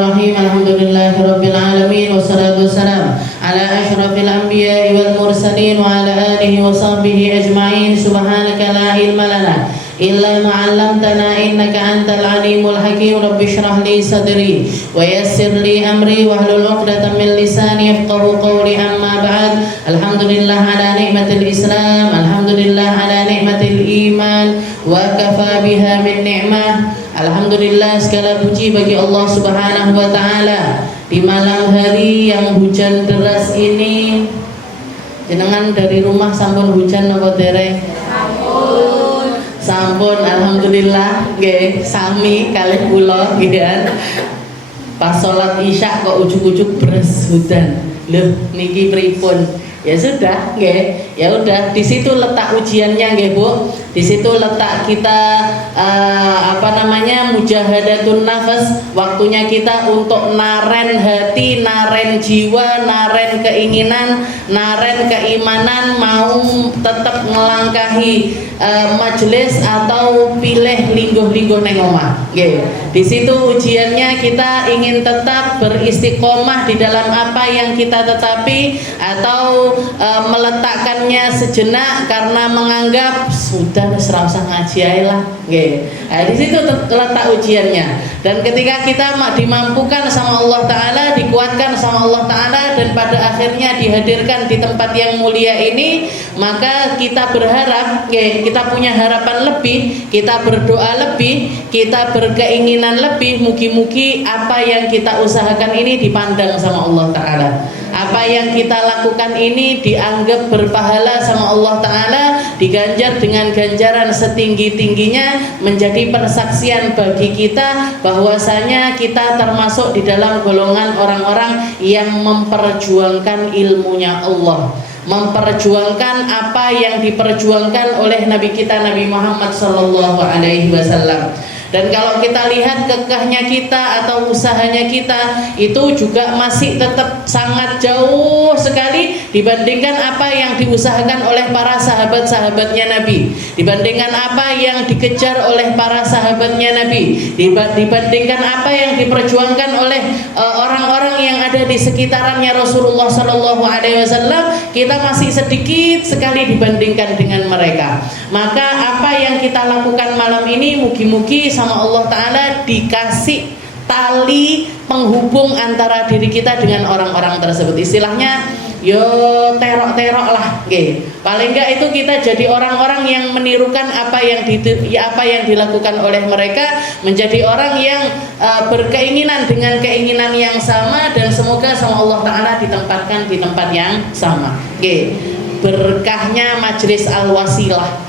Bismillahirrahmanirrahim. Alhamdulillahirabbil alamin wassalatu wassalamu ala asyrafil anbiya'i wal mursalin wa ala alihi wa sahbihi ajma'in. Subhanaka la ilma lana illa ma 'allamtana innaka antal alimul hakim. Rabbi shrah li sadri wa yassir li amri wahlul 'uqdatam min lisani yafqahu qawli. Amma ba'd. Alhamdulillah ala ni'matil Islam, alhamdulillah ala ni'matil iman wa kafa biha min ni'mah. Alhamdulillah, segala puji bagi Allah Subhanahu wa taala. Di malam hari yang hujan deras ini, jenengan dari rumah sampun hujan napa dereng? Sampun, alhamdulillah nggih, sami kalih kula nggih. Pas salat Isya kok ujug-ujug beres hujan. Loh, niki pripun? Ya sudah, nggih. Ya udah, di situ letak ujiannya nggih, Bu. Di situ letak kita mujahadatun nafas, waktunya kita untuk naren hati, naren jiwa, naren keinginan, naren keimanan, mau tetap melangkahi majelis atau pilih lingguh-lingguh neng omah. Nggih. Di situ ujiannya, kita ingin tetap beristiqomah di dalam apa yang kita tetapi atau meletakkannya sejenak karena menganggap sudah serasa ngaji aja lah. Nah, di situ letak ujiannya. Dan ketika kita dimampukan sama Allah Ta'ala, dikuatkan sama Allah Ta'ala, dan pada akhirnya dihadirkan di tempat yang mulia ini, maka kita berharap, kita punya harapan lebih, kita berdoa lebih, kita berkeinginan lebih, mugi-mugi apa yang kita usahakan ini dipandang sama Allah Ta'ala. Apa yang kita lakukan ini dianggap berpahala sama Allah Ta'ala, diganjar dengan ganjaran setinggi-tingginya, menjadi persaksian bagi kita bahwasanya kita termasuk di dalam golongan orang-orang yang memperjuangkan ilmunya Allah, memperjuangkan apa yang diperjuangkan oleh Nabi kita Nabi Muhammad SAW. Dan kalau kita lihat kekehnya kita atau usahanya kita, itu juga masih tetap sangat jauh sekali dibandingkan apa yang diusahakan oleh para sahabat-sahabatnya Nabi, dibandingkan apa yang dikejar oleh para sahabatnya Nabi, dibandingkan apa yang diperjuangkan oleh orang-orang yang ada di sekitarannya Rasulullah SAW. Kita masih sedikit sekali dibandingkan dengan mereka. Maka apa yang kita lakukan malam ini, mugi-mugi sama Allah Ta'ala dikasih tali penghubung antara diri kita dengan orang-orang tersebut. Istilahnya yo terok-terok lah, paling enggak itu kita jadi orang-orang yang menirukan apa yang dilakukan oleh mereka, menjadi orang yang berkeinginan dengan keinginan yang sama, dan semoga sama Allah Ta'ala ditempatkan di tempat yang sama. Berkahnya majelis Al-Wasilah,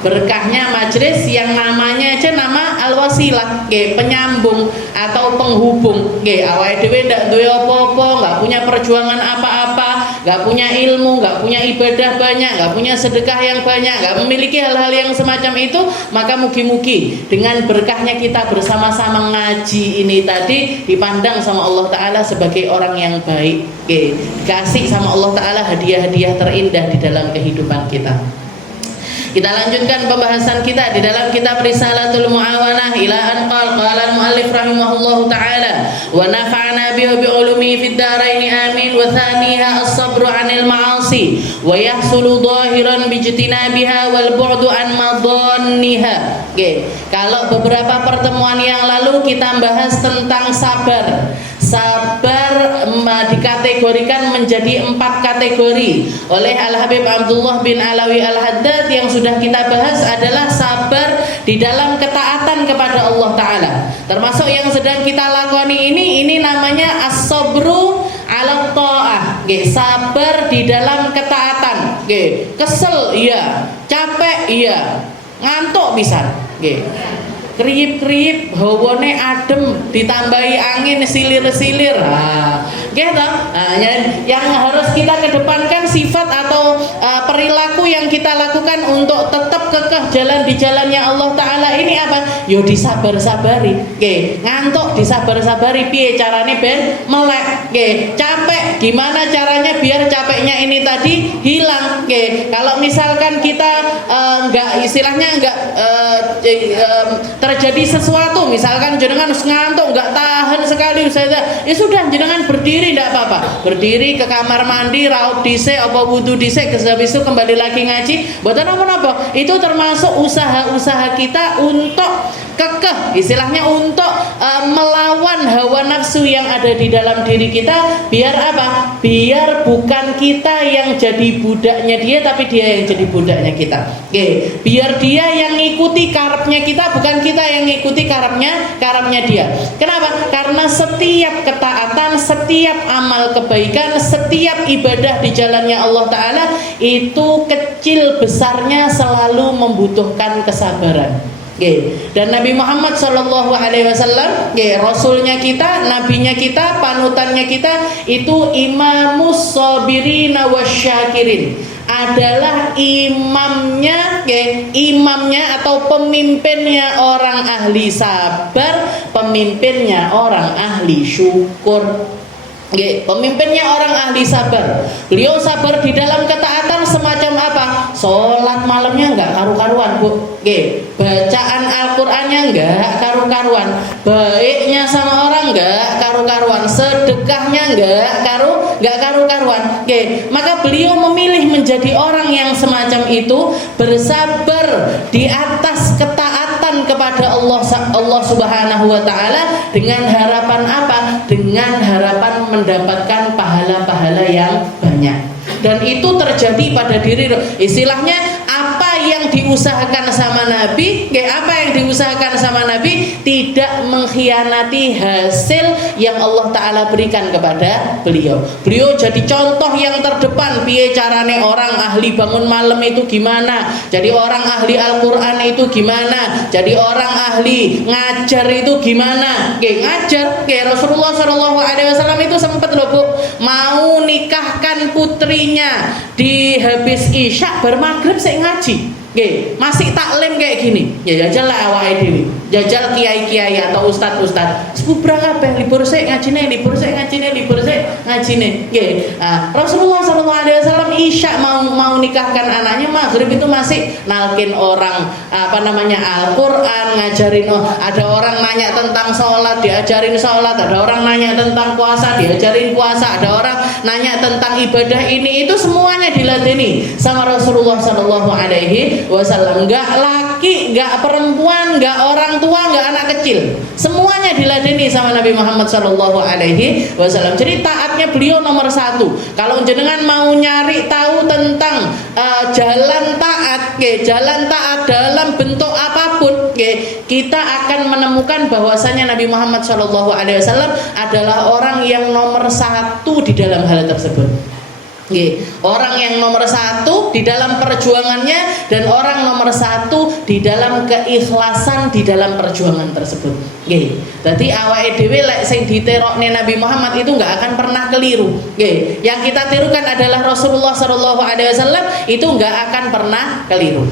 berkahnya majelis yang namanya aja nama Al-Wasilah, penyambung atau penghubung. Awake dhewe ndak duwe apa-apa, nggak punya perjuangan apa-apa, nggak punya ilmu, nggak punya ibadah banyak, nggak punya sedekah yang banyak, nggak memiliki hal-hal yang semacam itu, maka mugi-mugi dengan berkahnya kita bersama-sama ngaji ini tadi dipandang sama Allah Ta'ala sebagai orang yang baik. Dikasih sama Allah Ta'ala hadiah-hadiah terindah di dalam kehidupan kita. Kita lanjutkan pembahasan kita di dalam kitab Risalatul Mu'awanah ila an qala al-muallif rahimahullahu ta'ala wa nafa'ana bi ulumi fid dharain amin. Wa thaniha as-sabru 'anil ma'asi wa yahsulu dhahiran bi ijtinabiha wal bu'du an madhanniha. Kalau beberapa pertemuan yang lalu kita bahas tentang sabar. Sabar dikategorikan menjadi 4 kategori oleh Al-Habib Abdullah bin Alawi Al-Haddad. Yang sudah kita bahas adalah sabar di dalam ketaatan kepada Allah Ta'ala. Termasuk yang sedang kita lakoni ini namanya as-sabru ala ta'ah. Sabar di dalam ketaatan. Kesel iya, capek iya, ngantuk bisa. Kriip-kriip, hawane adem, ditambahi angin silir-silir. Yang harus kita kedepankan sifat atau perilaku yang kita lakukan untuk tetap kekeh jalan di jalannya Allah Ta'ala ini apa? Yo disabar-sabari. Ngantuk disabar-sabari. Piye carane ben melek? Capek gimana caranya biar capeknya ini tadi hilang? Kalau misalkan kita terjadi sesuatu, misalkan jenengan ngantuk, nggak tahan sekali Ustazah. Ya sudah, jenengan berdiri tidak apa-apa. Berdiri ke kamar mandi, raup dhisik apa wudu dhisik, habis itu kembali lagi ngaji. Mboten napa-napa. Itu termasuk usaha-usaha kita untuk kekeh, istilahnya untuk melawan hawa nafsu yang ada di dalam diri kita. Biar apa? Biar bukan kita yang jadi budaknya dia, tapi dia yang jadi budaknya kita. Oke, biar dia yang ngikuti karepnya kita, bukan kita yang ngikuti karepnya dia. Kenapa? Karena setiap ketaatan, setiap amal kebaikan, setiap ibadah di jalannya Allah Ta'ala itu kecil besarnya selalu membutuhkan kesabaran. Dan Nabi Muhammad Shallallahu Alaihi Wasallam, Rasulnya kita, Nabinya kita, panutannya kita itu imamus sabirina wasyakirin, adalah imamnya atau pemimpinnya orang ahli sabar, pemimpinnya orang ahli syukur. Pemimpinnya orang ahli sabar. Beliau sabar di dalam ketaatan semacam apa? Sholat malamnya enggak karu-karuan, Bu. Bacaan Al-Qur'annya enggak karu-karuan. Baiknya sama orang enggak karu-karuan. Sedekahnya enggak karu-karuan. Maka beliau memilih menjadi orang yang semacam itu, bersabar di atas ketaatan kepada Allah Subhanahu wa taala dengan harapan apa? Dengan harapan mendapatkan pahala-pahala yang banyak. Dan itu terjadi pada diri, istilahnya apa yang diusahakan sama Nabi, tidak mengkhianati hasil yang Allah Ta'ala berikan kepada beliau. Beliau jadi contoh yang terdepan. Piye carane orang ahli bangun malam itu gimana, jadi orang ahli Al-Quran itu gimana, jadi orang ahli ngajar itu gimana. Ngajar, Rasulullah SAW itu sempat loh, Bu, mau nikahkan putrinya di habis isya bermaghrib saya ngaji. Masih taklim kayak gini. Ya jajal lah awake dhewe. Jajal kiai-kiai atau ustad-ustad. Sepubrang kabeh libur sik ngajine. Rasulullah SAW isya mau nikahkan anaknya, maghrib itu masih nalkin orang Al-Qur'an, ngajarin. Ada orang nanya tentang sholat, diajarin sholat. Ada orang nanya tentang puasa, diajarin puasa. Ada orang nanya tentang ibadah ini, itu semuanya diladeni sama Rasulullah SAW. Enggak laki, enggak perempuan, enggak orang tua, enggak anak kecil, semuanya diladeni sama Nabi Muhammad SAW. Jadi taatnya beliau nomor satu. Kalau jenengan mau nyari tahu tentang jalan taat dalam bentuk apapun, kita akan menemukan bahwasanya Nabi Muhammad SAW adalah orang yang nomor satu di dalam hal tersebut. Orang yang nomor satu di dalam perjuangannya, dan orang nomor satu di dalam keikhlasan di dalam perjuangan tersebut. Jadi awake dhewe lek sing diterokne Nabi Muhammad itu nggak akan pernah keliru. Yang kita tirukan adalah Rasulullah SAW, itu nggak akan pernah keliru.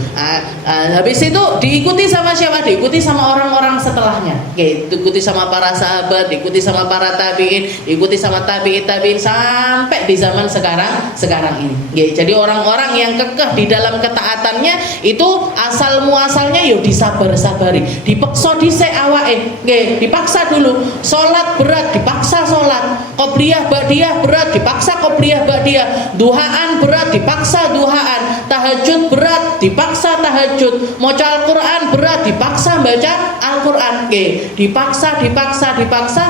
Habis itu diikuti sama siapa? Diikuti sama orang-orang setelahnya. Diikuti sama para sahabat, diikuti sama para tabiin, diikuti sama tabiin sampai di zaman sekarang ini. Jadi orang-orang yang kekeh di dalam ketaatannya itu asal muasalnya yo disabar-sabari, dipaksa dhisik awake, dipaksa dulu. Salat berat dipaksa salat, qobliyah ba'diyah berat dipaksa qobliyah ba'diyah, duhaan berat dipaksa duhaan, tahajud berat dipaksa tahajud, maca Al-Qur'an berat dipaksa baca Al-Qur'an. Dipaksa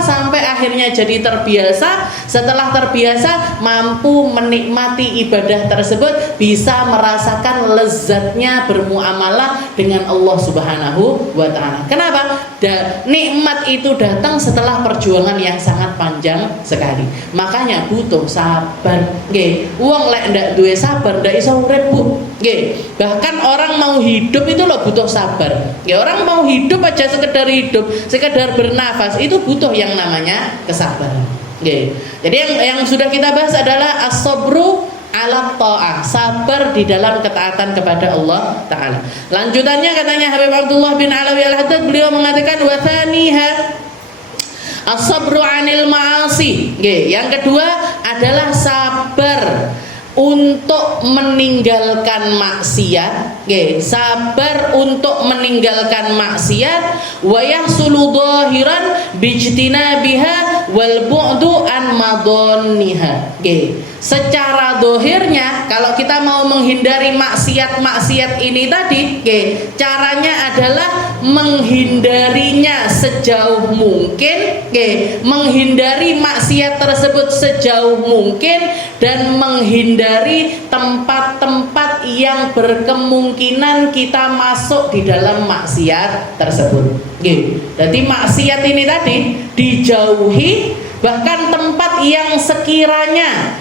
sampai akhirnya jadi terbiasa. Setelah terbiasa mampu menikmati ibadah tersebut, bisa merasakan lezatnya bermuamalah dengan Allah Subhanahu wa taala. Kenapa? Nikmat itu datang setelah perjuangan yang sangat panjang sekali. Makanya butuh sabar. Wong lek ndak duwe sabar ndak iso urip, Bu. Bahkan orang mau hidup itu loh butuh sabar. Orang mau hidup aja, sekedar hidup, sekedar bernafas, itu butuh yang namanya kesabaran. Jadi yang sudah kita bahas adalah as-sabru ala ta'ah, sabar di dalam ketaatan kepada Allah Ta'ala. Lanjutannya katanya Habib Abdullah bin Alawi Al-Haddad, beliau mengatakan wa thaniha as-sabru 'anil ma'asi. Yang kedua adalah sabar untuk meninggalkan maksiat, sabar untuk meninggalkan maksiat, wa yahsulu dhahiran bijtinabiha wal bu'du an madonniha. Secara dohirnya kalau kita mau menghindari maksiat-maksiat ini tadi, caranya adalah menghindarinya sejauh mungkin, menghindari maksiat tersebut sejauh mungkin, dan menghindari tempat-tempat yang berkemungkinan kita masuk di dalam maksiat tersebut. Jadi maksiat ini tadi dijauhi, bahkan tempat yang sekiranya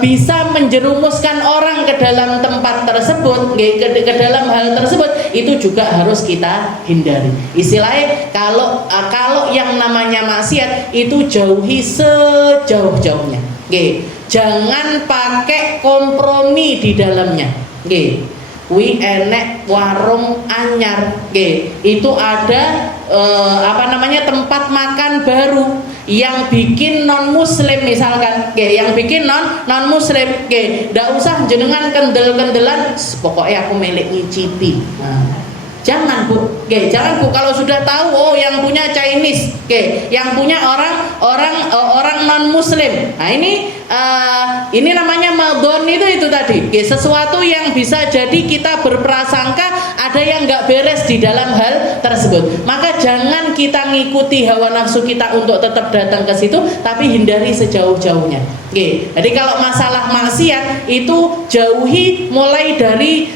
bisa menjerumuskan orang ke dalam tempat tersebut, ke dalam hal tersebut, itu juga harus kita hindari. Istilahnya kalau yang namanya maksiat itu jauhi sejauh-jauhnya. Jangan pakai kompromi di dalamnya. Wi enek warung anyar, itu ada tempat makan baru yang bikin non muslim misalkan, yang bikin non muslim, ndak usah jenengan kendel-kendelan, pokoknya aku milik ngicipi. Jangan Bu, jangan Bu. Kalau sudah tahu, oh yang punya Chinese, yang punya orang non Muslim. Nah ini namanya madon itu tadi, sesuatu yang bisa jadi kita berprasangka ada yang nggak beres di dalam hal tersebut. Maka jangan kita ngikuti hawa nafsu kita untuk tetap datang ke situ, tapi hindari sejauh-jauhnya. Jadi kalau masalah maksiat itu jauhi mulai dari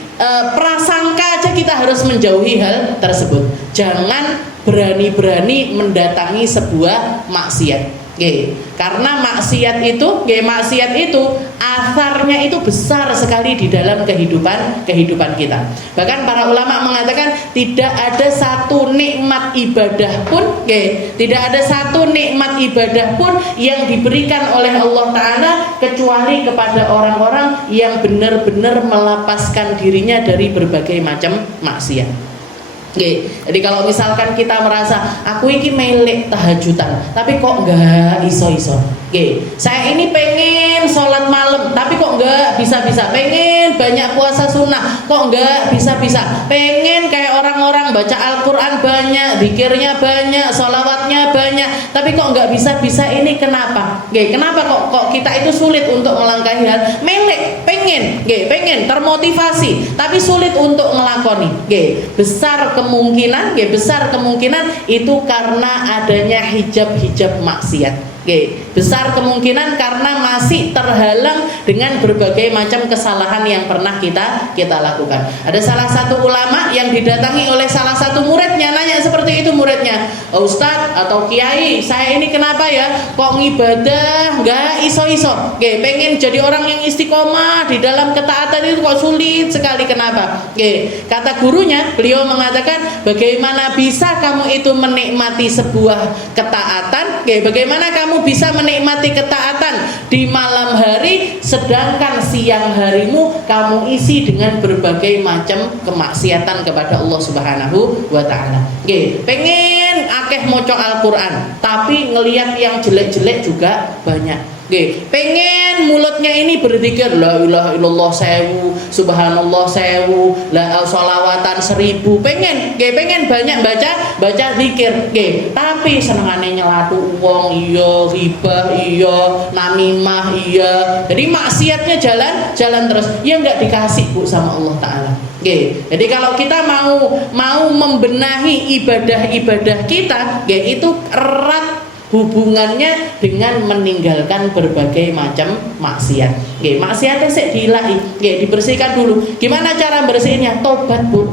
prasangka aja, kita harus menjauhi hal tersebut. Jangan berani-berani mendatangi sebuah maksiat. Karena maksiat itu asarnya itu besar sekali di dalam kehidupan kita. Bahkan para ulama mengatakan tidak ada satu nikmat ibadah pun, tidak ada satu nikmat ibadah pun yang diberikan oleh Allah Ta'ala kecuali kepada orang-orang yang benar-benar melapaskan dirinya dari berbagai macam maksiat. Jadi kalau misalkan kita merasa aku ini melek tahajudan tapi kok enggak iso-iso, saya ini pengen sholat malam tapi kok enggak bisa-bisa, pengen banyak puasa sunnah kok enggak bisa-bisa, pengen kayak orang-orang baca Al-Quran banyak, zikirnya banyak, sholawatnya banyak, tapi kok enggak bisa-bisa, ini kenapa? Kenapa kok kita itu sulit untuk melangkahi hal melek, pengen termotivasi tapi sulit untuk melakoni. Besar kemungkinan itu karena adanya hijab maksiat. Besar kemungkinan karena masih terhalang dengan berbagai macam kesalahan yang pernah kita lakukan. Ada salah satu ulama yang didatangi oleh salah satu muridnya, nanya seperti itu muridnya, Ustadz atau Kiai, saya ini kenapa ya kok ngibadah nggak iso-iso, pengen jadi orang yang istiqomah di dalam ketaatan itu kok sulit sekali, kenapa? Kata gurunya, beliau mengatakan, bagaimana bisa kamu itu menikmati sebuah ketaatan, bagaimana kamu bisa menikmati ketaatan di malam hari sedangkan siang harimu kamu isi dengan berbagai macam kemaksiatan kepada Allah Subhanahu wa Ta'ala. Pengen akeh moco Al-Quran tapi ngelihat yang jelek-jelek juga banyak. Pengen mulutnya ini berzikir la ilaha illallah 1000, subhanallah 1000, la sholawatan 1000, pengen banyak baca zikir, tapi senengane nyelatu uang, iya, ribah, iya, namimah, iya. Jadi maksiatnya jalan terus, ya enggak dikasih Bu sama Allah Ta'ala. Jadi kalau kita mau membenahi ibadah kita, itu erat hubungannya dengan meninggalkan berbagai macam maksiat. Maksiatnya sik diilahi, dibersihkan dulu. Gimana cara bersihinnya? Tobat Bu.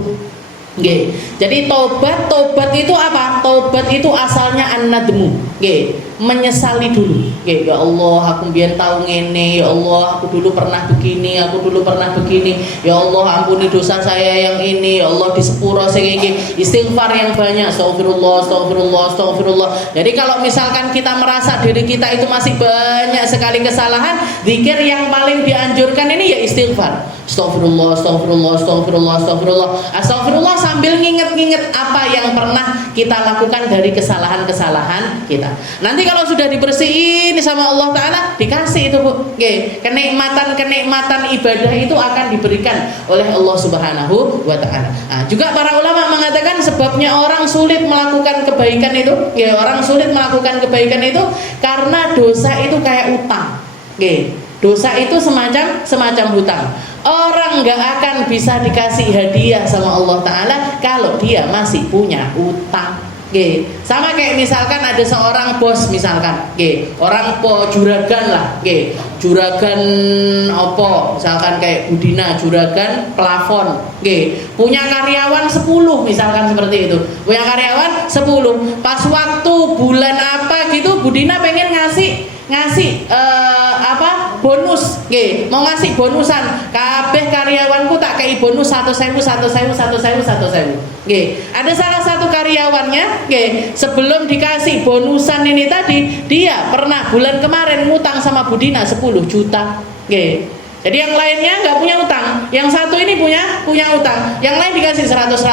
Jadi tobat itu apa? Tobat itu asalnya an-nadmu, menyesali dulu. Ya Allah, aku biar tahu ngene, ya Allah, aku dulu pernah begini, ya Allah, ampuni dosa saya yang ini, ya Allah, di sepuro sing iki, istighfar yang banyak, astagfirullah. Jadi kalau misalkan kita merasa diri kita itu masih banyak sekali kesalahan, zikir yang paling dianjurkan ini ya istighfar. Astagfirullah sambil nginget-nginget apa yang pernah kita lakukan dari kesalahan-kesalahan kita. Nanti kalau sudah dibersihin sama Allah Ta'ala, dikasih itu Bu. Oke, kenikmatan ibadah itu akan diberikan oleh Allah Subhanahu wa Ta'ala. Nah, juga para ulama mengatakan sebabnya orang sulit melakukan kebaikan itu, ya, orang sulit melakukan kebaikan itu karena dosa itu kayak utang. Oke, dosa itu semacam hutang. Orang nggak akan bisa dikasih hadiah sama Allah Ta'ala kalau dia masih punya utang. Oke, sama kayak misalkan ada seorang bos misalkan, oke, orang juragan lah, oke, juragan opo, misalkan kayak Budina, juragan plafon, oke, punya karyawan 10 misalkan seperti itu, punya karyawan 10, pas waktu bulan apa gitu Budina pengen ngasih bonus, oke, mau ngasih bonusan, kabeh karyawanku tak kei bonus 1.000, oke, ada salah satu karyawannya, oke, sebelum dikasih bonusan ini tadi, dia pernah bulan kemarin ngutang sama Budina 10 juta, oke. Jadi yang lainnya nggak punya utang, yang satu ini punya utang, yang lain dikasih 100,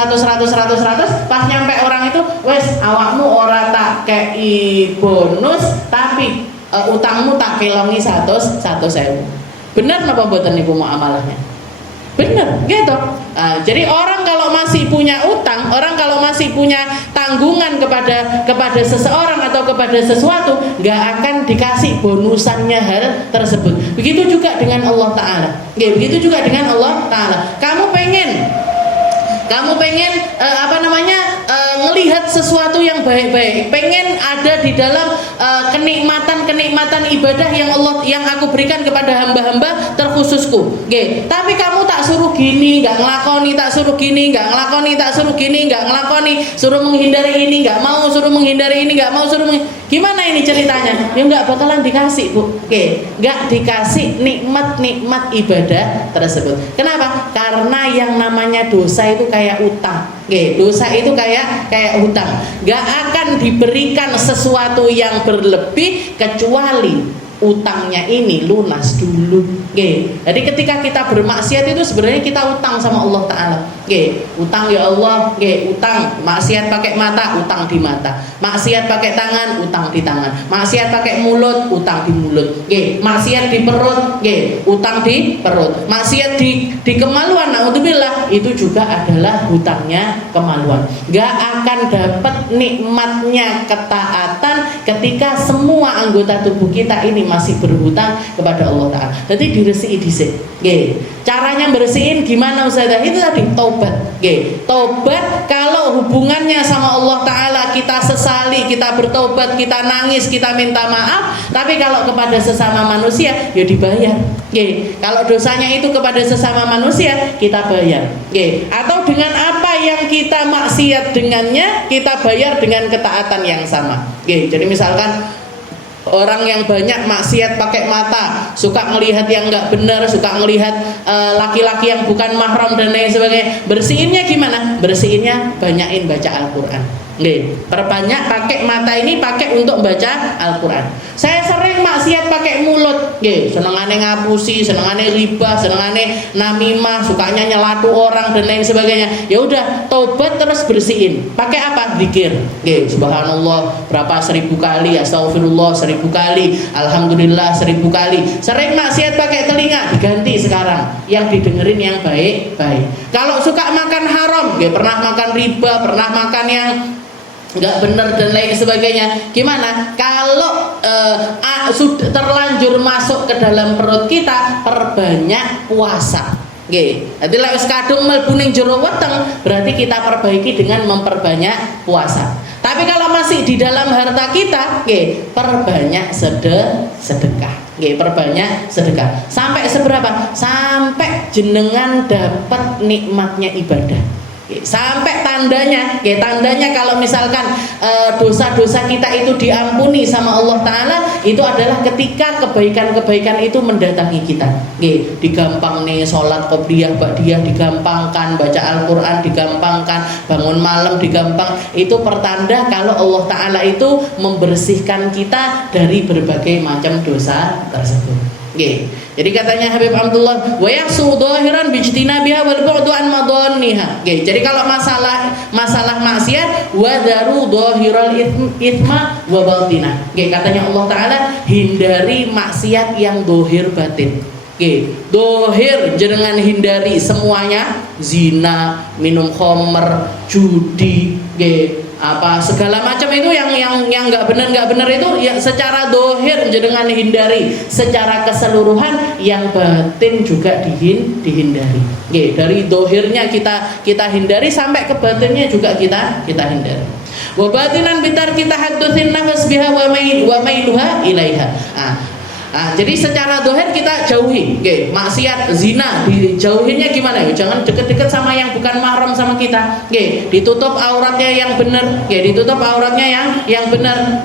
pas nyampe orang itu, wes awakmu ora tak kei bonus, tapi utangmu tak kelongi 100.000. Bener napa mboten niku muamalahnya? Bener, gitu. Jadi orang kalau masih punya utang, orang kalau masih punya tanggungan kepada seseorang atau kepada sesuatu, nggak akan dikasih bonusannya hal tersebut. Begitu juga dengan Allah Ta'ala. Begitu juga dengan Allah Ta'ala. Kamu pengen ngelihat sesuatu yang baik-baik, pengen ada di dalam kenikmatan ibadah yang aku berikan kepada hamba-hamba terkhususku. Tapi kamu tak suruh gini, nggak ngelakoni, tak suruh gini, nggak ngelakoni, tak suruh gini, nggak ngelakoni, suruh menghindari ini, nggak mau, suruh menghindari ini, nggak mau, gimana ini ceritanya? Ya nggak bakalan dikasih Bu. Nggak dikasih nikmat ibadah tersebut. Kenapa? Karena yang namanya dosa itu kayak utang. Dosa itu kayak hutang. Nggak akan diberikan sesuatu yang berlebih kecuali utangnya ini lunas dulu. Jadi ketika kita bermaksiat itu sebenarnya kita utang sama Allah Ta'ala. Utang ya Allah, utang. Maksiat pakai mata, utang di mata. Maksiat pakai tangan, utang di tangan. Maksiat pakai mulut, utang di mulut. Maksiat di perut, utang di perut. Maksiat di kemaluan, naudzubillah, itu juga adalah hutangnya kemaluan. Gak akan dapat nikmatnya ketaatan ketika semua anggota tubuh kita ini masih berhutang kepada Allah Ta'ala. Jadi diresihi dhisik. Caranya bersihin gimana Ustazah? Itu tadi taubat. Taubat kalau hubungannya sama Allah Ta'ala kita sesali, kita bertobat, kita nangis, kita minta maaf. Tapi kalau kepada sesama manusia ya dibayar. Kalau dosanya itu kepada sesama manusia kita bayar. Atau dengan apa yang kita maksiat dengannya kita bayar dengan ketaatan yang sama. Jadi misalkan orang yang banyak maksiat pakai mata, suka melihat yang nggak benar, suka melihat laki-laki yang bukan mahram dan lain sebagainya. Bersihinnya gimana? Bersihinnya banyakin baca Al-Quran. Perbanyak pakai mata ini, pakai untuk baca Al-Quran. Saya sering maksiat pakai mulut, senengane ngapusi, senengane riba, senengane namimah, sukanya nyelatu orang dan lain sebagainya. Ya udah, tobat terus bersihin. Pakai apa? Zikir. Subhanallah berapa 1000 kali, astagfirullah 1000 kali, alhamdulillah 1000 kali. Sering maksiat pakai telinga, diganti sekarang yang didengerin yang baik-baik. Kalau suka makan haram, pernah makan riba, pernah makan yang nggak benar dan lain sebagainya, gimana? Kalau sudah terlanjur masuk ke dalam perut kita, perbanyak puasa. Jadi lek wis kadung mlebu ning jero weteng, berarti kita perbaiki dengan memperbanyak puasa. Tapi kalau masih di dalam harta kita, perbanyak sedekah. Perbanyak sedekah. Sampai seberapa? Sampai jenengan dapat nikmatnya ibadah. Sampai tandanya kalau misalkan dosa-dosa kita itu diampuni sama Allah Ta'ala, itu adalah ketika kebaikan-kebaikan itu mendatangi kita. Digampang nih sholat qobliyah ba'diyah digampangkan, baca Al-Quran digampangkan, bangun malam digampang. Itu pertanda kalau Allah Ta'ala itu membersihkan kita dari berbagai macam dosa tersebut. Nggih. Jadi katanya Habib Abdullah, wa yahsu dhahiran bijtinabiha wal bu'du an madhanniha. Nggih. Jadi kalau masalah maksiat, wa daru dhahiral itsma wa batinah. Nggih, katanya Allah taala, hindari maksiat yang dohir batin. Oke, dohir jenengan hindari semuanya, zina, minum khamr, judi, apa segala macam itu yang nggak benar itu ya secara dohir jenengan hindari, secara keseluruhan yang batin juga dihindari. Oke, dari dohirnya kita hindari sampai ke batinnya juga kita hindari. Wa batinan bitar kita hadutsin nafas biha wa mailuha ilaiha. Jadi secara dohir kita jauhi, maksiat, zina, dijauhinya gimana ya? Jangan deket-deket sama yang bukan mahram sama kita, ditutup auratnya yang benar, ditutup auratnya yang benar.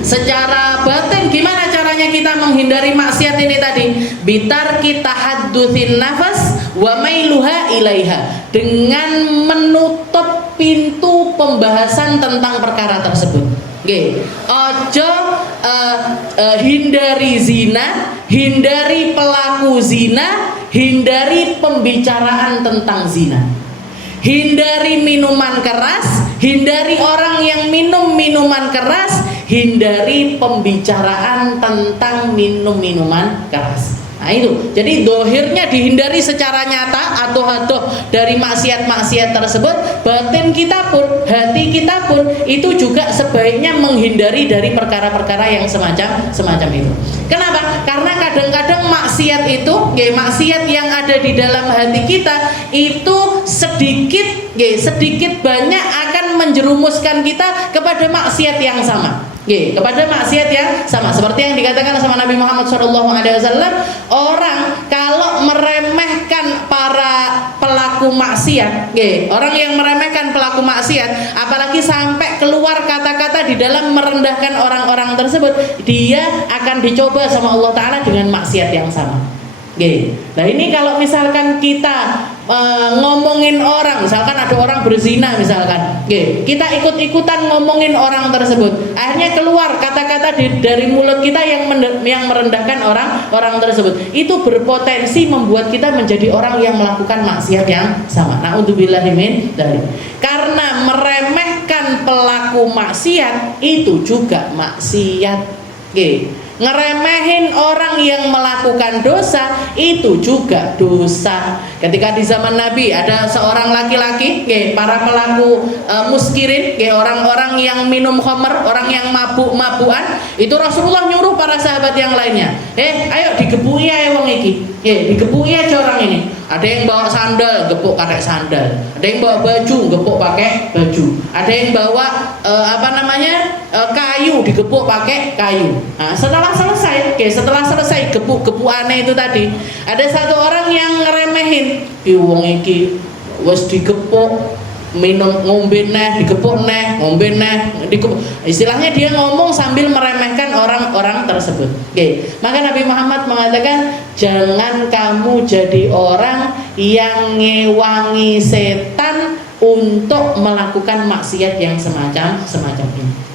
Secara batin gimana caranya kita menghindari maksiat ini tadi? Bitar kita hadutsin nafas wa mailuha ilaiha, dengan menutup pintu pembahasan tentang perkara tersebut. Ojo hindari zina, hindari pelaku zina, hindari pembicaraan tentang zina, hindari minuman keras, hindari orang yang minum minuman keras, hindari pembicaraan tentang minuman keras. Nah itu, jadi dohirnya dihindari secara nyata atau dari maksiat-maksiat tersebut. Batin kita pun, hati kita pun itu juga sebaiknya menghindari dari perkara-perkara yang semacam itu. Kenapa? Karena kadang-kadang maksiat itu, maksiat yang ada di dalam hati kita itu sedikit banyak akan menjerumuskan kita kepada maksiat yang sama. Kepada maksiat yang sama, seperti yang dikatakan sama Nabi Muhammad SAW, orang kalau meremehkan para pelaku maksiat, orang yang meremehkan pelaku maksiat, apalagi sampai keluar kata-kata di dalam merendahkan orang-orang tersebut, dia akan dicoba sama Allah Ta'ala dengan maksiat yang sama. Nah ini kalau misalkan kita ngomongin orang, misalkan ada orang berzina misalkan, kita ikut-ikutan ngomongin orang tersebut, akhirnya keluar kata-kata dari mulut kita yang merendahkan orang tersebut, itu berpotensi membuat kita menjadi orang yang melakukan maksiat yang sama. Na'udzubillahi min dzalik. Karena meremehkan pelaku maksiat itu juga maksiat. Ngeremehin orang yang melakukan dosa itu juga dosa. Ketika di zaman Nabi ada seorang laki-laki, para pelaku muskirin, orang-orang yang minum khamr, orang yang mabuk-mabukan, itu Rasulullah nyuruh para sahabat yang lainnya, ayo digebuki ya wong iki, digebuki aja orang ini. Ada yang bawa sandal, gepuk pakai sandal. Ada yang bawa baju, gepuk pakai baju. Ada yang bawa kayu, digepuk pakai kayu. Nah, setelah selesai gepuk-gepukannya itu tadi, ada satu orang yang ngeremehin, wong iki wis digepuk, minum ngombe neh, digepuk neh, ngombe neh, digepuk. Istilahnya dia ngomong sambil meremehkan orang-orang tersebut. Maka Nabi Muhammad mengatakan, jangan kamu jadi orang yang ngewangi setan untuk melakukan maksiat yang semacam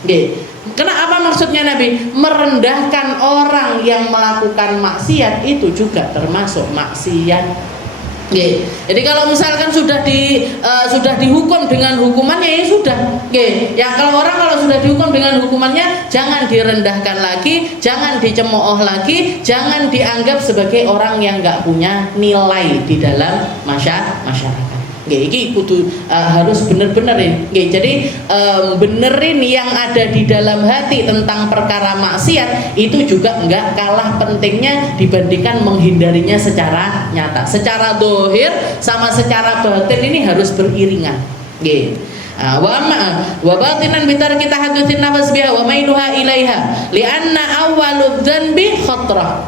ini. Kenapa maksudnya Nabi? Merendahkan orang yang melakukan maksiat itu juga termasuk maksiat. Jadi kalau misalkan sudah dihukum dengan hukumannya, ya sudah. Ya kalau sudah dihukum dengan hukumannya, jangan direndahkan lagi, jangan dicemooh lagi, jangan dianggap sebagai orang yang nggak punya nilai di dalam masyarakat. Iki kudu harus bener-benerin. Jadi benerin yang ada di dalam hati tentang perkara maksiat itu juga enggak kalah pentingnya dibandingkan menghindarinya secara nyata. Secara dohir sama secara batin ini harus beriringan. Wa batinan bitar kita hadutsin nafas biha wa mailuha ilaiha lianna awwaludz dzanbi khatrah.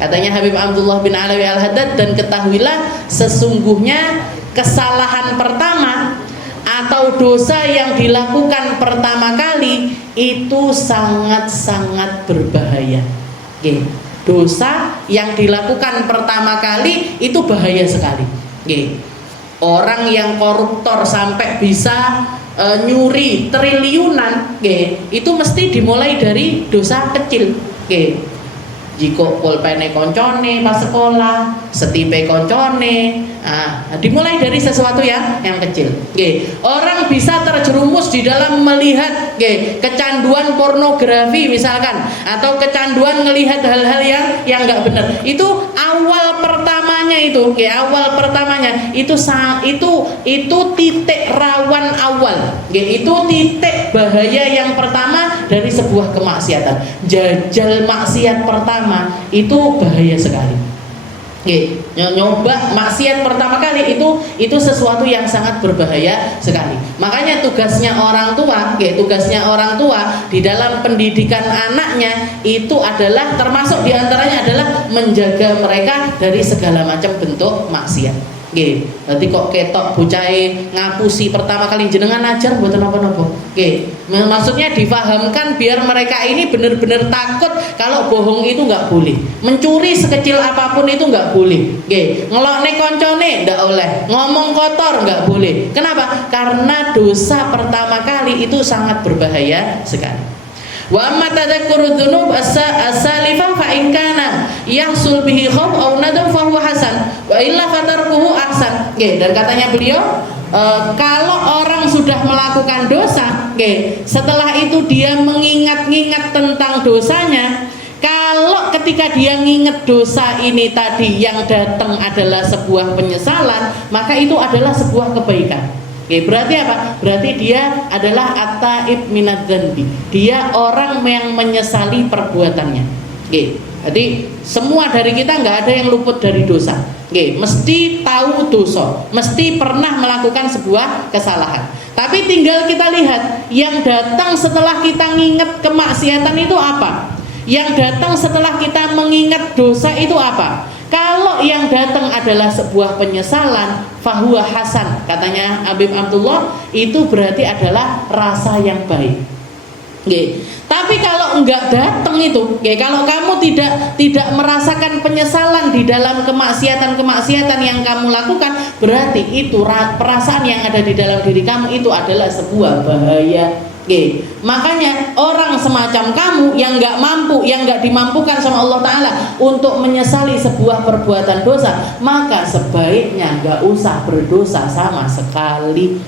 Katanya Habib Abdullah bin Alawi Al-Haddad, dan ketahuilah sesungguhnya kesalahan pertama atau dosa yang dilakukan pertama kali itu sangat-sangat berbahaya. Dosa yang dilakukan pertama kali itu bahaya sekali. Orang yang koruptor sampai bisa nyuri triliunan, itu mesti dimulai dari dosa kecil. jiko pulpene koncone pas sekolah, setipe koncone. Dimulai dari sesuatu yang kecil. Orang bisa terjerumus di dalam melihat kecanduan pornografi misalkan, atau kecanduan melihat hal-hal yang nggak benar. Itu awal pertamanya itu titik rawan awal. Itu titik bahaya yang pertama dari sebuah kemaksiatan. Jajal maksiat pertama itu bahaya sekali. Nyoba maksiat pertama kali itu sesuatu yang sangat berbahaya sekali. Makanya tugasnya orang tua di dalam pendidikan anaknya itu adalah, termasuk diantaranya adalah menjaga mereka dari segala macam bentuk maksiat. Nanti kok ketok bocahe ngapusi pertama kali jenengan ajar mboten napa-napa. Maksudnya difahamkan biar mereka ini benar-benar takut kalau bohong itu nggak boleh, mencuri sekecil apapun itu nggak boleh, ngelokne koncone nggak oleh, ngomong kotor nggak boleh. Kenapa? Karena dosa pertama kali itu sangat berbahaya sekali. Wa amma tadzakkuru dzunub as-salifah fa in kana yahsul bihi khauf aw nadam fa huwa hasan wa illa fatarkuhu ahsan. Dan katanya beliau, kalau orang sudah melakukan dosa, setelah itu dia mengingat-ingat tentang dosanya, kalau ketika dia nginget dosa ini tadi yang datang adalah sebuah penyesalan, maka itu adalah sebuah kebaikan. Berarti apa? Berarti dia adalah at-taib minadz dzanbi. Dia orang yang menyesali perbuatannya. Jadi semua dari kita nggak ada yang luput dari dosa. Mesti tahu dosa, mesti pernah melakukan sebuah kesalahan. Tapi tinggal kita lihat yang datang setelah kita nginget kemaksiatan itu apa? Yang datang setelah kita mengingat dosa itu apa? Kalau yang datang adalah sebuah penyesalan, fahuwa hasan, katanya Habib Abdullah, itu berarti adalah rasa yang baik. Tapi kalau enggak datang itu, kalau kamu tidak merasakan penyesalan di dalam kemaksiatan yang kamu lakukan, berarti itu perasaan yang ada di dalam diri kamu itu adalah sebuah bahaya. Makanya orang semacam kamu yang nggak mampu, yang nggak dimampukan sama Allah Ta'ala untuk menyesali sebuah perbuatan dosa, maka sebaiknya nggak usah berdosa sama sekali.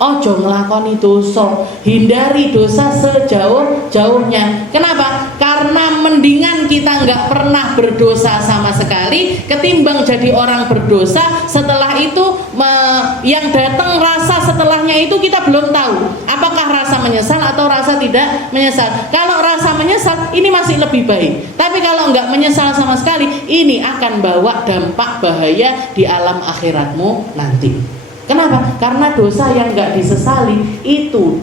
Ojo nglakoni dosa, hindari dosa sejauh-jauhnya. Kenapa? Karena mendingan kita nggak pernah berdosa sama sekali ketimbang jadi orang berdosa. Setelah itu yang datang rasa setelahnya itu kita belum tahu apakah rasa menyesal atau rasa tidak menyesal. Kalau rasa menyesal ini masih lebih baik, tapi kalau nggak menyesal sama sekali, ini akan bawa dampak bahaya di alam akhiratmu nanti. Kenapa? Karena dosa yang nggak disesali itu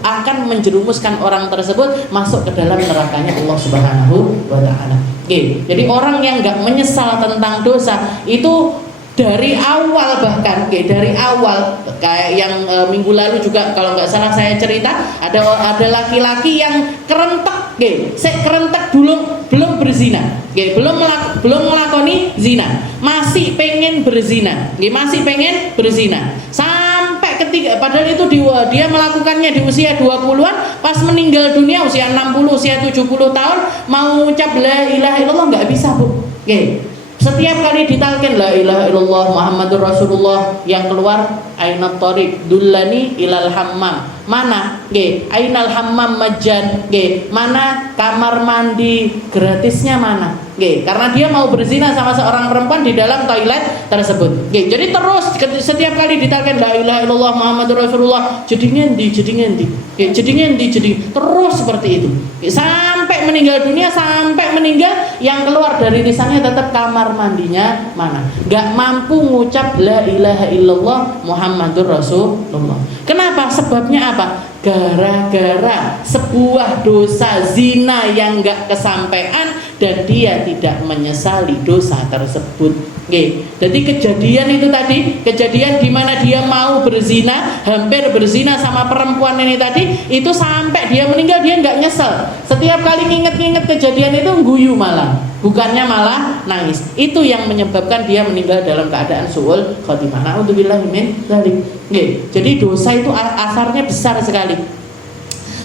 akan menjerumuskan orang tersebut masuk ke dalam nerakanya Allah Subhanahu wa Ta'ala. Jadi orang yang nggak menyesal tentang dosa itu dari awal, bahkan dari awal, kayak yang minggu lalu juga kalau nggak salah saya cerita, ada laki-laki yang kerentek, kerentek dulu belum berzina, belum melakoni zina, masih pengen berzina, sampai ketika padahal itu dia melakukannya di usia 20-an, pas meninggal dunia usia 60, usia 70 tahun, mau ucap la ilaha illallah nggak bisa, Bu. Setiap kali ditalkin la ilaha illallah Muhammadur Rasulullah, yang keluar ainat thariq dullani ilal hammam. Mana? Ainal hammam majjan. Mana kamar mandi gratisnya mana? Karena dia mau berzina sama seorang perempuan di dalam toilet tersebut. Jadi terus setiap kali ditalkin la ilaha illallah Muhammadur Rasulullah, jadi ngendi. Terus seperti itu. Sampai meninggal dunia, yang keluar dari lisannya tetap kamar mandinya mana. Gak mampu ngucap la ilaha illallah Muhammadur Rasulullah. Kenapa? Sebabnya apa? Gara-gara sebuah dosa zina yang gak kesampaian dan dia tidak menyesali dosa tersebut. Jadi kejadian itu tadi, kejadian di mana dia mau berzina, hampir berzina sama perempuan ini tadi, itu sampai dia meninggal dia nggak nyesel. Setiap kali nginget-nginget kejadian itu guyu malah, bukannya malah nangis. Itu yang menyebabkan dia meninggal dalam keadaan su'ul khotimah. Na'udzubillah min dzalik. Jadi dosa itu asarnya besar sekali.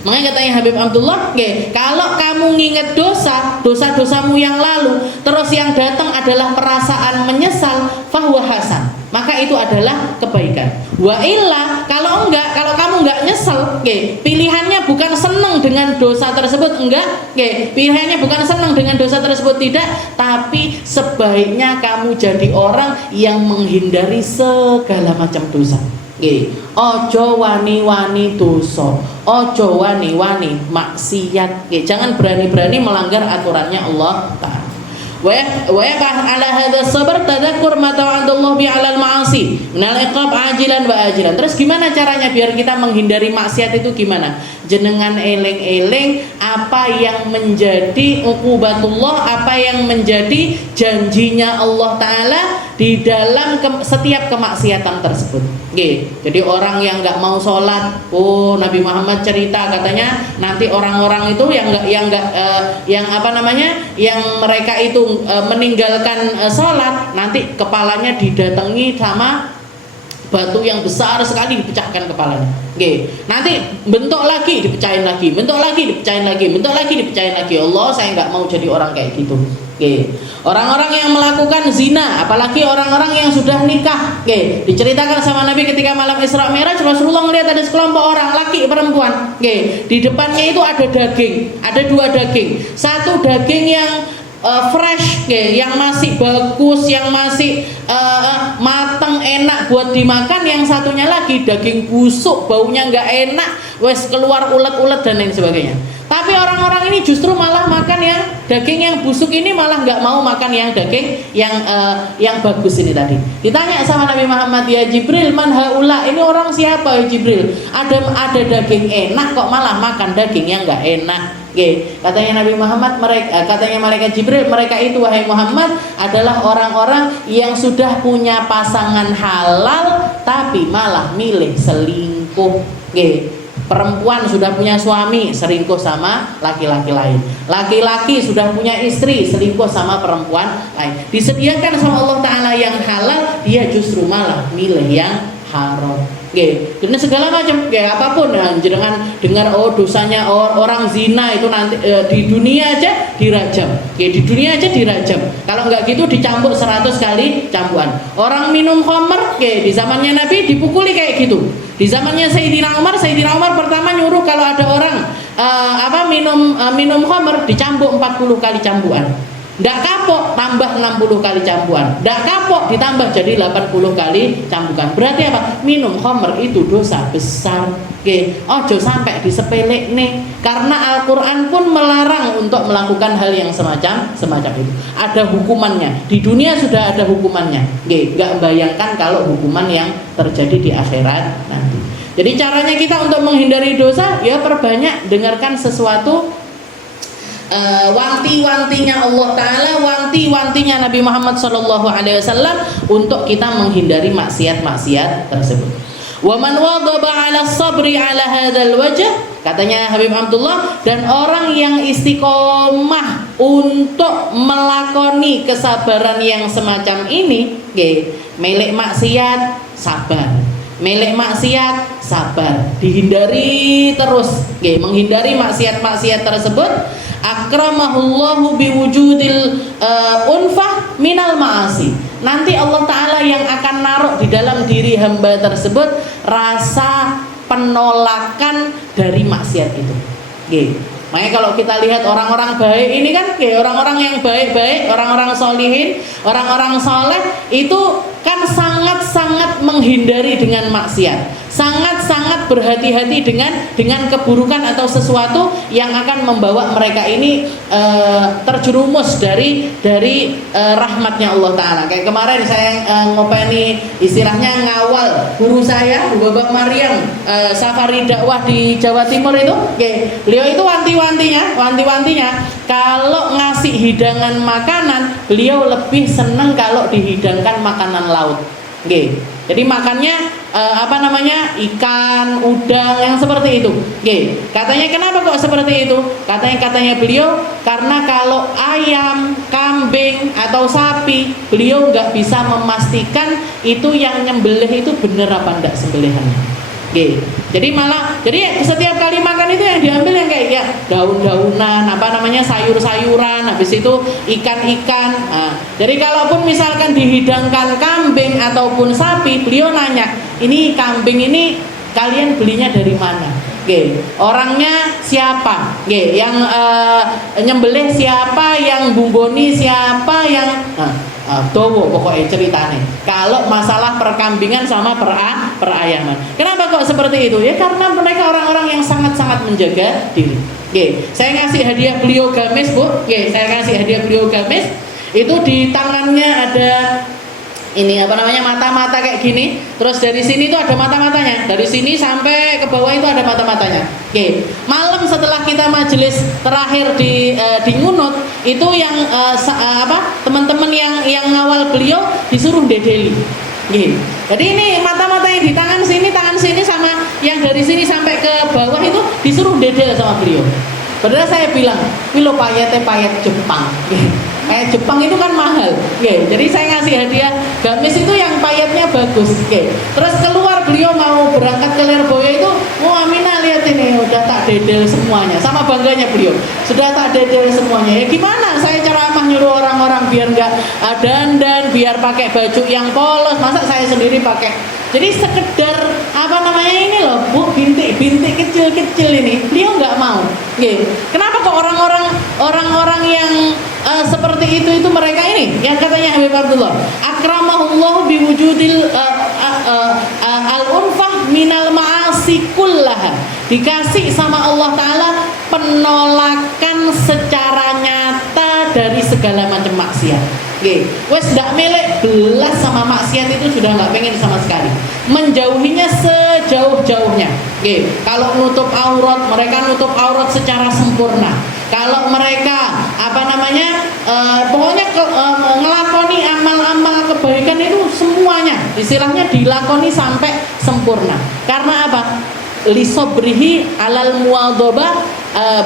Makanya katanya Habib Abdullah, kalau kamu nginget dosa-dosamu yang lalu, terus yang datang adalah perasaan menyesal, fahuwa hasan, maka itu adalah kebaikan. Wa illa, kalau enggak, kalau kamu enggak nyesel, pilihannya bukan senang dengan dosa tersebut, enggak, pilihannya bukan senang dengan dosa tersebut, tidak, tapi sebaiknya kamu jadi orang yang menghindari segala macam dosa. Ojo wani-wani dosa, ojo wani-wani maksiat. Jangan berani-berani melanggar aturannya Allah Ta'ala. Wa ala hadza sabr tadakkur ma ta'adallahu bi 'alal ma'asi minal iqab ajilan wa ajilan. Terus gimana caranya biar kita menghindari maksiat itu gimana? Jenengan eling-eling apa yang menjadi uqubatullah, apa yang menjadi janjinya Allah Ta'ala di dalam setiap kemaksiatan tersebut. Jadi orang yang nggak mau sholat, Nabi Muhammad cerita katanya nanti orang-orang itu yang mereka itu meninggalkan sholat, nanti kepalanya didatangi sama batu yang besar sekali, dipecahkan kepalanya. Nanti bentuk lagi, dipecahin lagi, bentuk lagi, dipecahin lagi, bentuk lagi, dipecahin lagi. Allah, saya nggak mau jadi orang kayak gitu. Orang-orang yang melakukan zina, apalagi orang-orang yang sudah nikah, diceritakan sama Nabi ketika malam Isra Mi'raj, Rasulullah melihat ada sekelompok orang, laki perempuan, di depannya itu ada daging, ada dua daging, satu daging yang fresh, yang masih bagus, yang masih matang, enak buat dimakan. Yang satunya lagi daging busuk, baunya nggak enak, wes keluar ulet-ulet dan lain sebagainya. Tapi orang-orang ini justru malah makan yang daging yang busuk ini, malah nggak mau makan yang daging yang bagus ini tadi. Ditanya sama Nabi Muhammad, ya Jibril, man haula, ini orang siapa ya Jibril? Ada daging enak kok malah makan daging yang nggak enak. Katanya Nabi Muhammad, katanya malaikat Jibril, mereka itu wahai Muhammad adalah orang-orang yang sudah punya pasangan halal tapi malah milih selingkuh. Perempuan sudah punya suami, selingkuh sama laki-laki lain. Laki-laki sudah punya istri, selingkuh sama perempuan lain. Disediakan sama Allah Ta'ala yang halal, dia justru malah milih yang haram. Karena segala macam, apapun, jangan dengar dosanya orang zina itu nanti di dunia aja dirajam, di dunia aja dirajam. Kalau nggak gitu dicambuk 100 kali cambukan. Orang minum khamr, di zamannya Nabi dipukuli kayak gitu. Di zamannya Sayyidina Umar pertama nyuruh kalau ada orang minum khamr dicambuk 40 kali cambukan. Nggak kapok, tambah 60 kali cambukan. Nggak kapok, ditambah jadi 80 kali cambukan. Berarti apa? Minum khamr itu dosa besar. Ojo sampai disepelek nih. Karena Al-Quran pun melarang untuk melakukan hal yang semacam itu. Ada hukumannya. Di dunia sudah ada hukumannya. Nggak bayangkan kalau hukuman yang terjadi di akhirat nanti. Jadi caranya kita untuk menghindari dosa, ya perbanyak dengarkan sesuatu wanti-wantinya Allah Ta'ala, wanti-wantinya Nabi Muhammad SAW untuk kita menghindari maksiat-maksiat tersebut. Wa man wadaba 'ala sabri 'ala hadzal wajh, katanya Habib Abdullah, dan orang yang istiqomah untuk melakoni kesabaran yang semacam ini, melek maksiat sabar, melek maksiat sabar, dihindari terus, menghindari maksiat-maksiat tersebut. Akramahullahu biwujudil unfah minal ma'asi. Nanti Allah Ta'ala yang akan naruh di dalam diri hamba tersebut rasa penolakan dari maksiat itu. Makanya kalau kita lihat orang-orang baik ini kan, orang-orang yang baik-baik, orang-orang solihin, orang-orang soleh itu kan sangat-sangat menghindari dengan maksiat, sangat-sangat berhati-hati dengan keburukan atau sesuatu yang akan membawa mereka ini terjerumus dari rahmatnya Allah Ta'ala. Kayak kemarin saya ngopeni istilahnya ngawal guru saya, Bu Babak Maryam, Safari Dakwah di Jawa Timur itu, beliau itu wanti-wantinya kalau ngasih hidangan makanan, beliau lebih seneng kalau dihidangkan makanan laut. Jadi makannya ikan, udang yang seperti itu. Katanya kenapa kok seperti itu? Katanya beliau karena kalau ayam, kambing atau sapi, beliau nggak bisa memastikan itu yang nyembelih itu bener apa enggak sembelihannya. Jadi setiap kali makan itu yang diambil yang kayak ya daun-daunan, sayur-sayuran, habis itu ikan-ikan. Nah, jadi kalaupun misalkan dihidangkan kambing ataupun sapi, beliau nanya, ini kambing ini kalian belinya dari mana? Orangnya siapa? Yang nyembelih siapa? Yang bumboni siapa? Yang dowo pokoknya ceritanya. Kalau masalah perkambingan sama perayaman. Kenapa kok seperti itu? Ya karena mereka orang-orang yang sangat-sangat menjaga diri. Saya ngasih hadiah beliau gamis, Bu. Saya ngasih hadiah beliau gamis. Itu di tangannya ada ini mata-mata kayak gini. Terus dari sini itu ada mata-matanya. Dari sini sampai ke bawah itu ada mata-matanya. Malam setelah kita majelis terakhir di Ngunut itu yang teman-teman yang ngawal beliau disuruh dedeli. Jadi ini mata-mata yang di tangan sini sama yang dari sini sampai ke bawah itu disuruh dedel sama beliau. Padahal saya bilang, "Pilo payet Jepang." Kayak Jepang itu kan mahal. Jadi saya ngasih hadiah gamis itu yang payetnya bagus. Terus keluar beliau mau berangkat ke Lirboyo itu, Aminah lihat ini udah tak dedel semuanya. Sama bangganya beliau, sudah tak dedel semuanya. Ya gimana? Saya ceramah nyuruh orang-orang biar nggak dandan, biar pakai baju yang polos. Masa saya sendiri pakai? Jadi sekedar ini loh, Bu, bintik kecil-kecil ini beliau nggak mau. Kenapa kok orang-orang yang seperti itu mereka ini yang katanya Habib Abdullah akramahullah biwujudil al-unfah minal ma'asi kullaha, dikasih sama Allah Ta'ala penolakan secara nyata dari segala macam maksiat. Wes ndak melek belas sama maksiat itu sudah nggak pengen sama sekali, menjauhinya sejauh-jauhnya. Kalau nutup aurat, mereka nutup aurat secara sempurna. Kalau mereka pokoknya ngelakoni amal-amal kebaikan itu semuanya istilahnya dilakoni sampai sempurna. Karena apa? Lisobrihi alal muwadhabah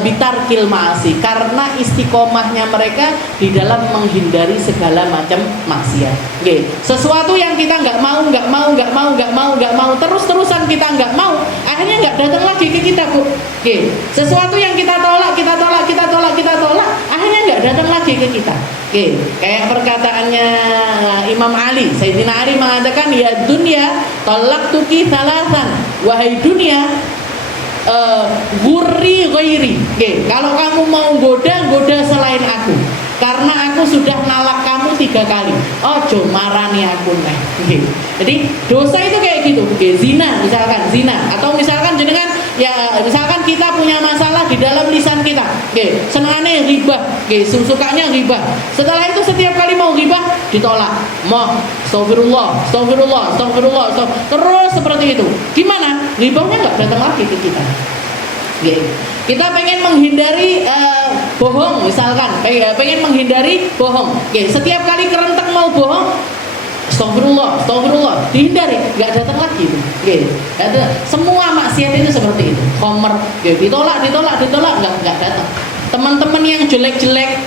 bitarkil ma'asi, karena istiqomahnya mereka di dalam menghindari segala macam maksiat. Sesuatu yang kita nggak mau terus-terusan kita nggak mau, akhirnya nggak datang lagi ke kita, Bu. Sesuatu yang kita tolak, akhirnya nggak datang lagi ke kita. Kayak perkataannya Imam Ali, Sayyidina Ali mengatakan, ya dunya talaqtuki salasan, wahai dunia gurri ghairi. Kalau kamu mau goda selain aku, karena aku sudah nalak kamu 3 kali. Ojo marani aku neh. Jadi dosa itu kayak gitu. Zina misalkan, atau misalkan jenengan misalkan kita punya masalah di dalam lisan kita. Senengane ghibah, sukanya ghibah. Setelah itu setiap kali mau ghibah ditolak. Astagfirullah. Terus seperti itu. Gimana? Ghibahnya nggak datang lagi ke kita. Kita pengen menghindari bohong misalkan, pengen menghindari bohong. Setiap kali kerentek mau bohong, Astagfirullah, dihindari, nggak datang lagi. Semua maksiat itu seperti itu. Khomer, ditolak, nggak datang. Teman-teman yang jelek-jelek,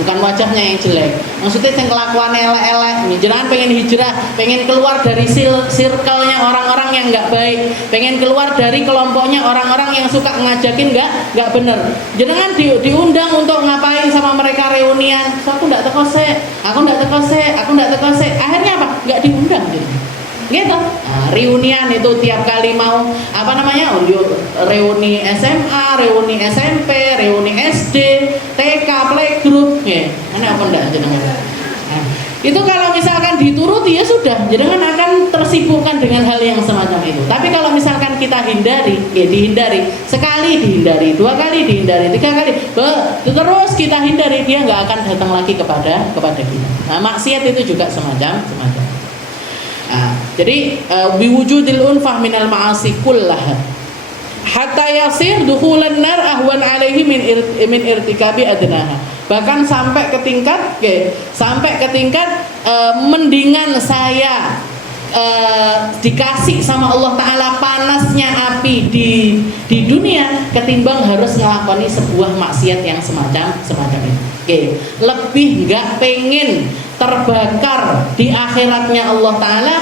bukan wajahnya yang jelek, maksudnya yang kelakuan elek-elek. Jangan pengen hijrah, pengen keluar dari circle-nya orang-orang yang nggak baik, pengen keluar dari kelompoknya orang-orang yang suka ngajakin nggak bener. Jangan diundang untuk ngapain sama mereka reunian. Aku nggak tekose. Akhirnya apa? Nggak diundang gitu. Nah, reunian itu tiap kali mau reuni SMA, reuni SMP, reuni SD, TK, playgroup, mana apa enggak jenengan. Nah, itu kalau misalkan dituruti ya sudah, jenengan akan tersibukkan dengan hal yang semacam itu. Tapi kalau misalkan kita hindari, dihindari, sekali dihindari, 2 kali dihindari, 3 kali, terus kita hindari, dia nggak akan datang lagi kepada kita. Nah, maksiat itu juga semacam. Jadi biwujudil unfah minal ma'asi kullah hatta yasir dukhulan nar ahwan alaihi min irtikabi adnaha. Bahkan sampai ke tingkat mendingan saya dikasih sama Allah Ta'ala panasnya api di dunia ketimbang harus ngelakoni sebuah maksiat yang semacam itu. Lebih nggak pengen terbakar di akhiratnya Allah Ta'ala,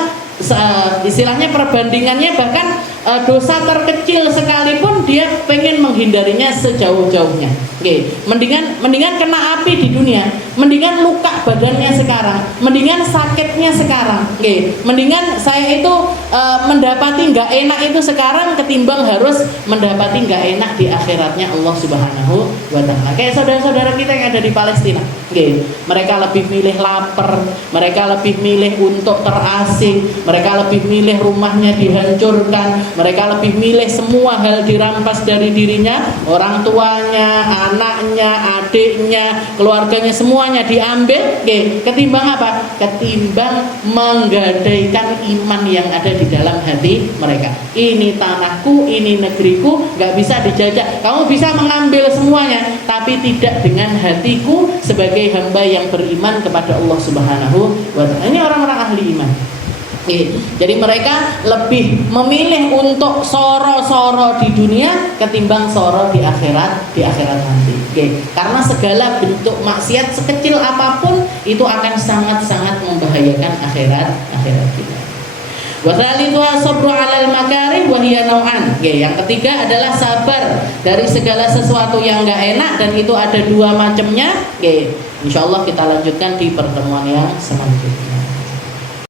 istilahnya perbandingannya bahkan dosa terkecil sekalipun dia pengen menghindarinya sejauh-jauhnya. Oke, mendingan kena api di dunia, mendingan luka badannya sekarang, mendingan sakitnya sekarang. Oke, mendingan saya itu mendapati nggak enak itu sekarang ketimbang harus mendapati nggak enak di akhiratnya Allah Subhanahu wa Ta'ala. Kayak saudara-saudara kita yang ada di Palestina. Oke, mereka lebih milih lapar, mereka lebih milih untuk terasing, mereka lebih milih rumahnya dihancurkan, mereka lebih milih semua hal dirampas dari dirinya, orang tuanya, anaknya, adiknya, keluarganya, semuanya diambil. Oke, ketimbang apa? Ketimbang menggadaikan iman yang ada di dalam hati mereka. Ini tanahku, ini negeriku, gak bisa dijajah. Kamu bisa mengambil semuanya, tapi tidak dengan hatiku sebagai hamba yang beriman kepada Allah Subhanahu wa Ta'ala. Ini orang-orang ahli iman. Jadi mereka lebih memilih untuk soro-soro di dunia ketimbang soro di akhirat nanti. Karena segala bentuk maksiat sekecil apapun itu akan sangat-sangat membahayakan akhirat kita. Wasalithuha sabru 'alal makarih wa hiya nau'an. Yang ketiga adalah sabar dari segala sesuatu yang enggak enak, dan itu ada dua macamnya. Insyaallah kita lanjutkan di pertemuan yang selanjutnya.